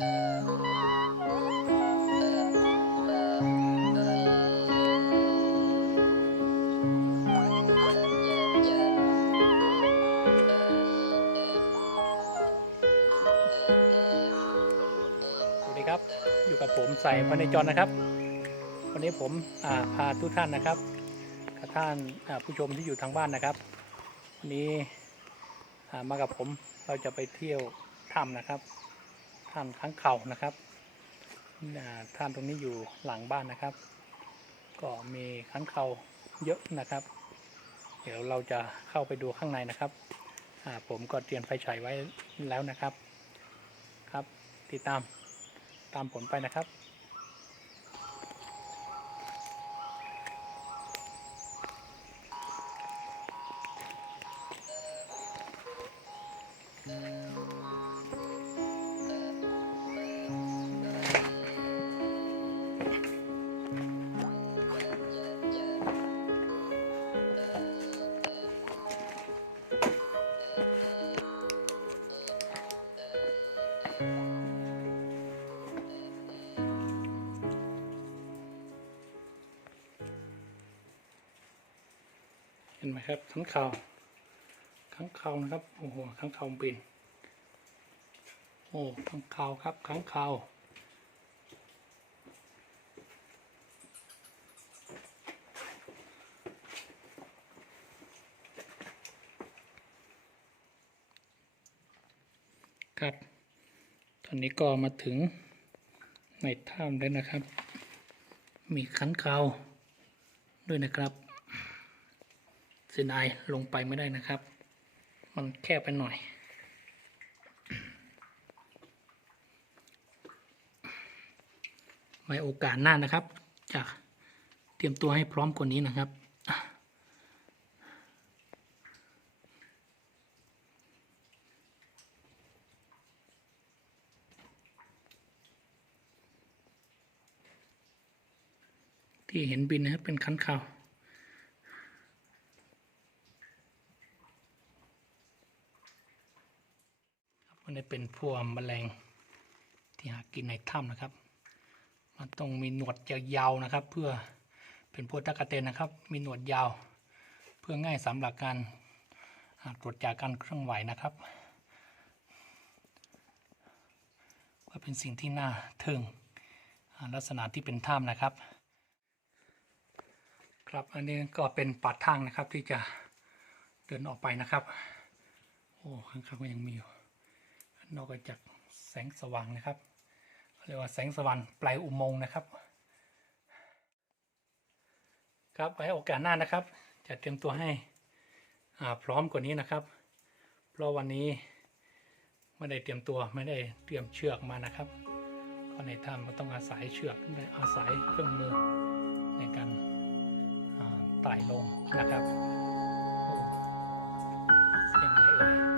ดีครับอยู่กับผมใส่พนจรนะครับ วันนี้ผมพาทุกท่านนะครับท่านผู้ชมที่อยู่ทางบ้านนะครับวันนี้มากับผมเราจะไปเที่ยวถ้ำนะครับ ถ้ำค้างเขานะครับอ่าถ้ำตรงนี้อยู่หลังบ้านนะครับ ก็มีค้างเข่าเยอะนะครับ เดี๋ยวเราจะเข้าไปดูข้างในนะครับผมก็เตรียมไฟฉายไว้แล้วนะครับครับ ติดตามตามผมไปนะครับ เห็นไหมครับขังเข่าวขังเข่านะครับโอ้โหขังเข่าบินโอ้ขังเข่าครับขังเข่าครับ ตอนนี้ก็มาถึงในถ้ำแล้วนะครับ มีขันข่าด้วยนะครับ เสียดายลงไปไม่ได้นะครับ มันแคบไปหน่อย ไว้โอกาสหน้านะครับ จะเตรียมตัวให้พร้อมกว่านี้นะครับที่เห็นบินนะครับเป็นคันข่าว มันได้เป็นพวกแมลงที่หากินในถ้ำนะครับ มันต้องมีหนวดยาวๆนะครับ เพื่อเป็นพวกตะกะเตนนะครับ มีหนวดยาว เพื่อง่ายสำหรับการตรวจจากการเคลื่อนไหวนะครับก็เป็นสิ่งที่น่าทึ่งลักษณะที่เป็นถ้ำนะครับ ครับอันนี้ก็เป็นปากทางนะครับที่จะเดินออกไปนะครับ โอ้ข้างๆก็ยังมีอยู่ นอกจากแสงสว่างนะครับเขาเรียกว่าแสงสว่างปลายอุโมงค์นะครับ ครับไว้โอกาสหน้านะครับ จะเตรียมตัวให้อ่าพร้อมกว่านี้นะครับ เพราะวันนี้ไม่ได้เตรียมตัวไม่ได้เตรียมเชือกมานะครับเพราะในถ้ำก็ต้องอาศัยเชือกอาศัยเครื่องมือในการอ่าไต่ลงนะครับเสียงอะไรเอ่ย